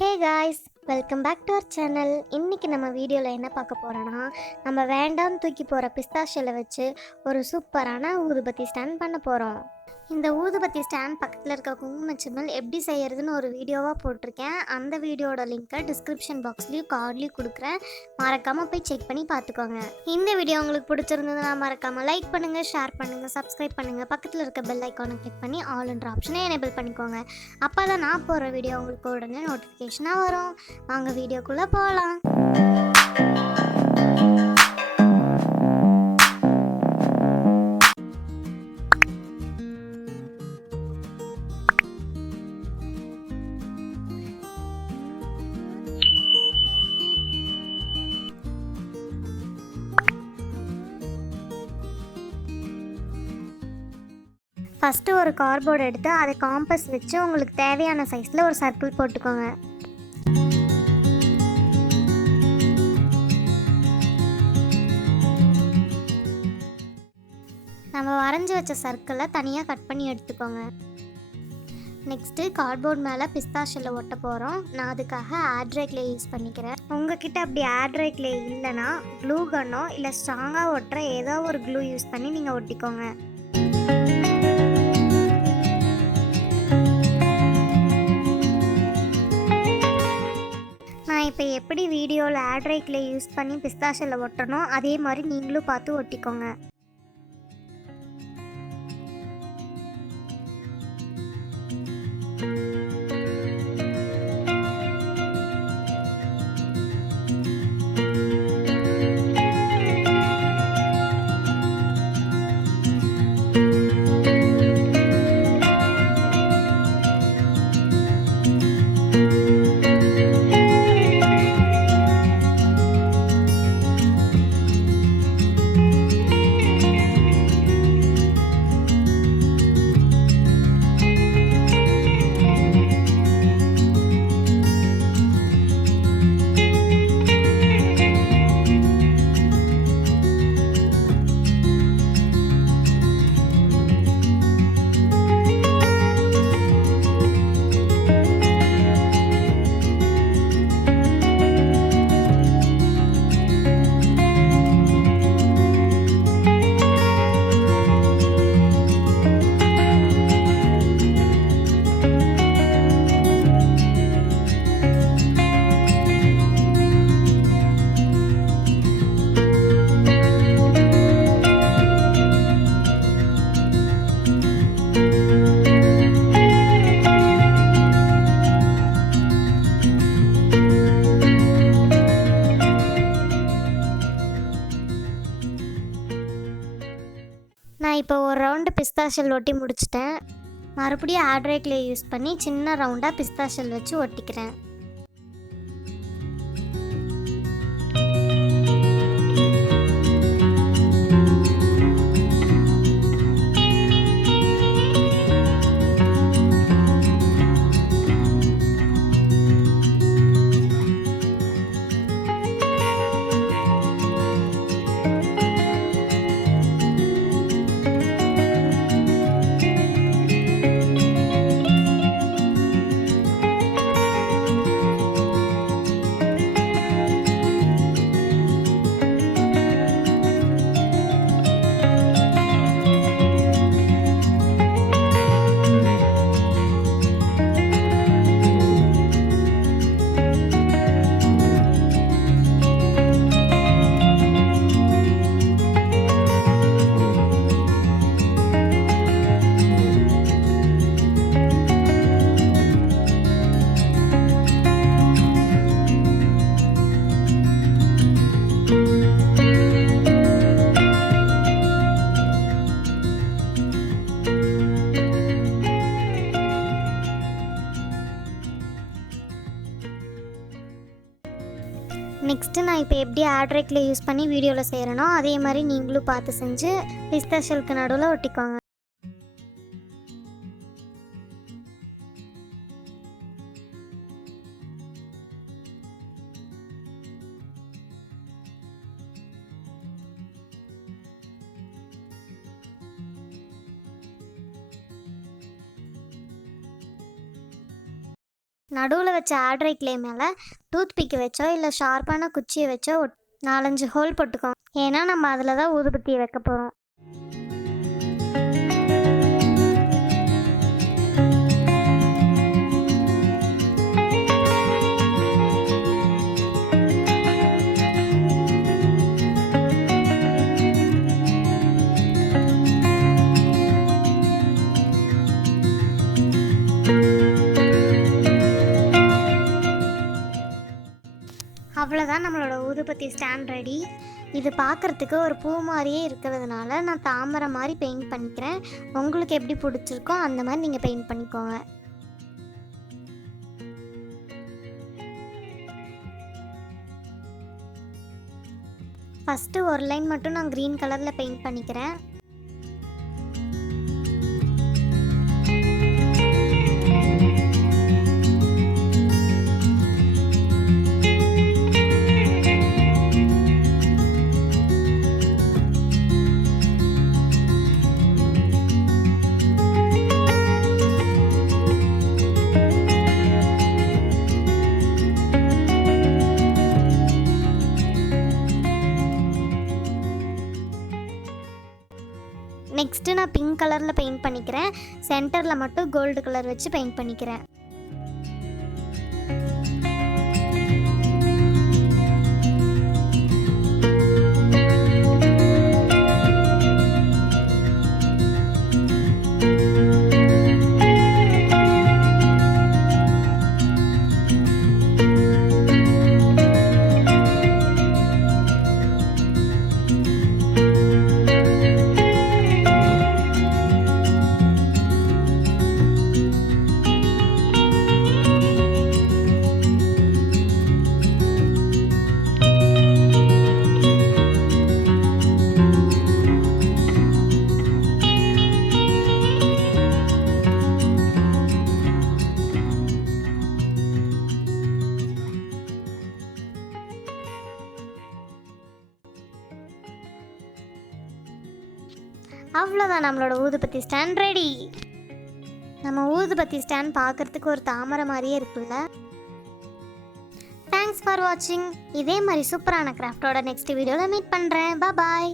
Hey guys, welcome back to our channel. இன்றைக்கி நம்ம வீடியோவில் என்ன பார்க்க போகிறோன்னா, நம்ம வேண்டாம்னு தூக்கி போகிற பிஸ்தா ஷெல்லை வச்சு ஒரு சூப்பரான ஊதுபத்தி ஸ்டாண்ட் பண்ண போகிறோம். இந்த ஊதுபத்தி ஸ்டாண்ட் பக்கத்தில் இருக்க குங்குமச்சிமிழ் எப்படி செய்கிறதுன்னு ஒரு வீடியோவாக போட்டிருக்கேன். அந்த வீடியோட லிங்க்கை டிஸ்கிரிப்ஷன் பாக்ஸ்லேயும் கார்ட்லேயும் கொடுக்குறேன். மறக்காமல் போய் செக் பண்ணி பார்த்துக்கோங்க. இந்த வீடியோ உங்களுக்கு பிடிச்சிருந்ததுன்னா மறக்காமல் லைக் பண்ணுங்கள், ஷேர் பண்ணுங்கள், சப்ஸ்கிரைப் பண்ணுங்கள். பக்கத்தில் இருக்க பெல் ஐக்கானை கிளிக் பண்ணி ஆல்ன்ற ஆப்ஷனை எனேபிள் பண்ணிக்கோங்க. அப்போ தான் நான் போகிற வீடியோ உங்களுக்கு உடனே நோட்டிஃபிகேஷனாக வரும். வாங்க வீடியோக்குள்ளே போகலாம். ஃபஸ்ட்டு ஒரு கார்ட்போர்டு எடுத்து அதை காம்பஸ் வச்சு உங்களுக்கு தேவையான சைஸில் ஒரு சர்க்கிள் போட்டுக்கோங்க. நம்ம வரைஞ்சி வச்ச சர்க்கிளை தனியாக கட் பண்ணி எடுத்துக்கோங்க. நெக்ஸ்ட்டு கார்ட்போர்ட் மேலே பிஸ்தா ஷெல்லை ஒட்ட போகிறோம். நான் அதுக்காக ஆட்ரை கிளே யூஸ் பண்ணிக்கிறேன். உங்ககிட்ட அப்படி ஆட்ரை கிளே இல்லைன்னா க்ளூ கன்னோ இல்லை ஸ்ட்ராங்காக ஒட்டுற ஏதோ ஒரு க்ளூ யூஸ் பண்ணி நீங்கள் ஒட்டிக்கோங்க. நான் இப்போ எப்படி வீடியோவில் ஆட்ரை கிளே யூஸ் பண்ணி பிஸ்தா ஷெல்லை ஒட்டணும் அதே மாதிரி நீங்களும் பார்த்து ஒட்டிக்கோங்க. நான் இப்போ ஒரு ரவுண்டு பிஸ்தா ஷெல் ஒட்டி முடிச்சிட்டேன். மறுபடியும் ஆட்ரை கிளே யூஸ் பண்ணி சின்ன ரவுண்டாக பிஸ்தா ஷெல் வச்சு ஒட்டிக்கிறேன். நெக்ஸ்ட்டு நான் இப்போ எப்படி ஆட்ரை கிளே யூஸ் பண்ணி வீடியோவில் செய்கிறேனோ அதே மாதிரி நீங்களும் பார்த்து செஞ்சு பிஸ்தா ஷெல்லுக்கு நடுவில் ஒட்டிக்கோங்க. நடுவில் வச்ச ஆட்ரை கிளே மேலே டூத் பிக்கு வச்சோ இல்லை ஷார்ப்பான குச்சியை வச்சோ 4-5 ஹோல் போட்டுக்கோங்க. ஏன்னா நம்ம அதில் தான் ஊதுபத்தியை வைக்க போகிறோம். அவ்வளோதான், நம்மளோட ஊதுபத்தி ஸ்டாண்ட் ரெடி. இது பார்க்குறதுக்கு ஒரு பூ மாதிரியே இருக்கிறதுனால நான் தாமரை மாதிரி பெயிண்ட் பண்ணிக்கிறேன். உங்களுக்கு எப்படி பிடிச்சிருக்கோ அந்த மாதிரி நீங்கள் பெயிண்ட் பண்ணிக்கோங்க. ஃபஸ்ட்டு ஒரு லைன் மட்டும் நான் க்ரீன் கலரில் பெயிண்ட் பண்ணிக்கிறேன். நெக்ஸ்ட்டு நான் பிங்க் கலரில் பெயிண்ட் பண்ணிக்கிறேன். சென்டரில் மட்டும் கோல்டு கலர் வச்சு பெயிண்ட் பண்ணிக்கிறேன். அவ்வளோதான், நம்மளோட ஊதுபத்தி ஸ்டாண்ட் ரெடி. நம்ம ஊதுபத்தி ஸ்டாண்ட் பார்க்குறதுக்கு ஒரு தாமரை மாதிரியே இருக்குல்ல. தேங்க்ஸ் ஃபார் வாட்சிங். இதே மாதிரி சூப்பரான கிராஃப்டோட நெக்ஸ்ட் வீடியோவில் மீட் பண்ணுறேன். பாய்.